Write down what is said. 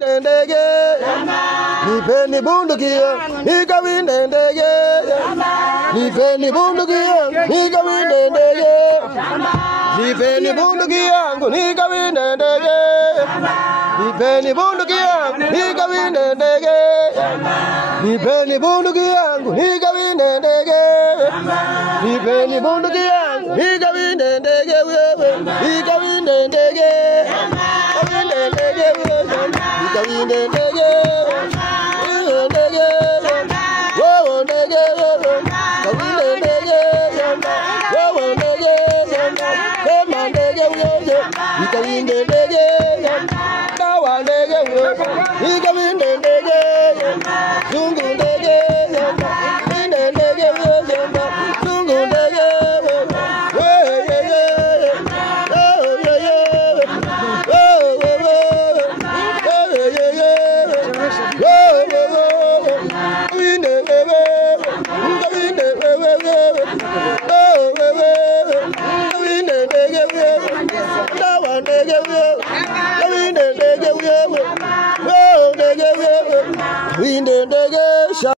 ndege nipeni bunduki nikawinde ndege nipeni bunduki nikawinde ndege nipeni bunduki yangu nikawinde ndege nipeni bunduki yangu nikawinde ndege nipeni bunduki yangu nikawinde ndege nipeni bunduki yangu nikawinde ndege nikawinde ndege nikawinde ndege we